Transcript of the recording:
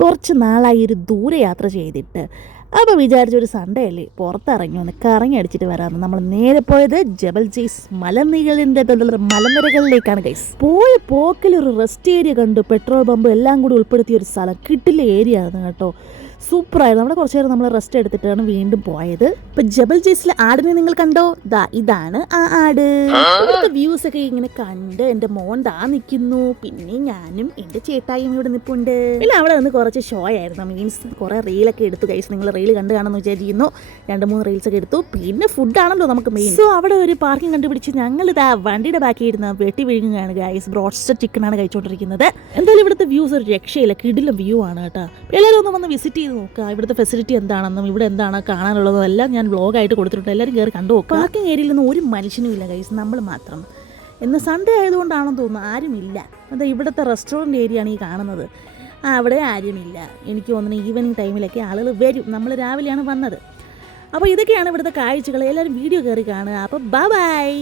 കുറച്ച് നാളായി ഒരു ദൂരയാത്ര ചെയ്തിട്ട് അപ്പോൾ വിചാരിച്ചൊരു സൺഡേ അല്ലേ പുറത്തിറങ്ങി ഒന്ന് കറങ്ങി അടിച്ചിട്ട് വരാമെന്ന് നമ്മൾ നേരെ പോയത് ജബൽ ജയ്സ് മലനിരകളിലേക്കാണ് ഗൈസ്. പോയ പോക്കിൽ ഒരു റെസ്റ്റ് ഏരിയ കണ്ടു, പെട്രോൾ പമ്പ് എല്ലാം കൂടി ഉൾപ്പെടുത്തിയ ഒരു സ്ഥലം, കിട്ടില്ല ഏരിയ ആയിരുന്നു കേട്ടോ. സൂപ്പറായിരുന്നു. അവിടെ കുറച്ച് നേരം നമ്മൾ റെസ്റ്റ് എടുത്തിട്ടാണ് വീണ്ടും പോയത്. ഇപ്പൊ ജബൽ ജയ്സിലെ ആടിനെ നിങ്ങൾ കണ്ടോ? ഇതാണ് ആ ആട്. ഇവിടുത്തെ വ്യൂസ് ഒക്കെ ഇങ്ങനെ കണ്ട് എൻ്റെ മോൻ നിൽക്കുന്നു, പിന്നെ ഞാനും എൻ്റെ ചേട്ടായും ഇവിടെ നിൽപ്പുണ്ട്. പിന്നെ അവിടെ നിന്ന് കുറച്ച് ഷോ ആയിരുന്നു, മീൻസ് കുറെ റീലൊക്കെ എടുത്തു ഗൈസ്. നിങ്ങൾ റീൽ കണ്ടു കാണുമെന്ന് വിചാരിക്കുന്നു. 2-3 റീൽസ് ഒക്കെ എടുത്തു. പിന്നെ ഫുഡാണല്ലോ നമുക്ക് മെയിൻ. സോ അവിടെ ഒരു പാർക്കിംഗ് കണ്ടുപിടിച്ച് ഞങ്ങൾ വണ്ടിയുടെ ബാക്കി ഇരുന്ന് വെട്ടി വിഴുങ്ങുകയാണ് ഗൈസ്. ബ്രോസ്റ്റഡ് ചിക്കൻ ആണ് കഴിച്ചുകൊണ്ടിരിക്കുന്നത്. എന്തായാലും ഇവിടുത്തെ വ്യൂസ് ഒരു രക്ഷയില്ല, കിടിലം വ്യൂ ആണ് കേട്ടോ. എല്ലാവരും ഒന്ന് വന്ന് വിസിറ്റ് ചെയ്ത് നോക്കുക. ഇവിടുത്തെ ഫെസിലിറ്റി എന്താണെന്നും ഇവിടെ എന്താണ് കാണാനുള്ളതും എല്ലാം ഞാൻ വ്ളോഗായിട്ട് കൊടുത്തിട്ടുണ്ട്. എല്ലാവരും കയറി കണ്ടു നോക്കുക. പാർക്കിംഗ് ഏരിയയിലൊന്നും ഒരു മനുഷ്യനും ഇല്ല ഗൈസ്, നമ്മൾ മാത്രം. ഇന്ന് സൺഡേ ആയതുകൊണ്ടാണെന്ന് തോന്നുന്നു ആരുമില്ല. അതാ ഇവിടുത്തെ റെസ്റ്റോറൻറ്റ് ഏരിയ ആണ് ഈ കാണുന്നത്. അവിടെ ആരുമില്ല. എനിക്ക് തോന്നുന്നു ഈവനിങ് ടൈമിലൊക്കെ ആളുകൾ വരും. നമ്മൾ രാവിലെയാണ് വന്നത്. അപ്പോൾ ഇതൊക്കെയാണ് ഇവിടുത്തെ കാഴ്ചകൾ. എല്ലാവരും വീഡിയോ കയറി കാണുക. അപ്പോൾ ബൈ.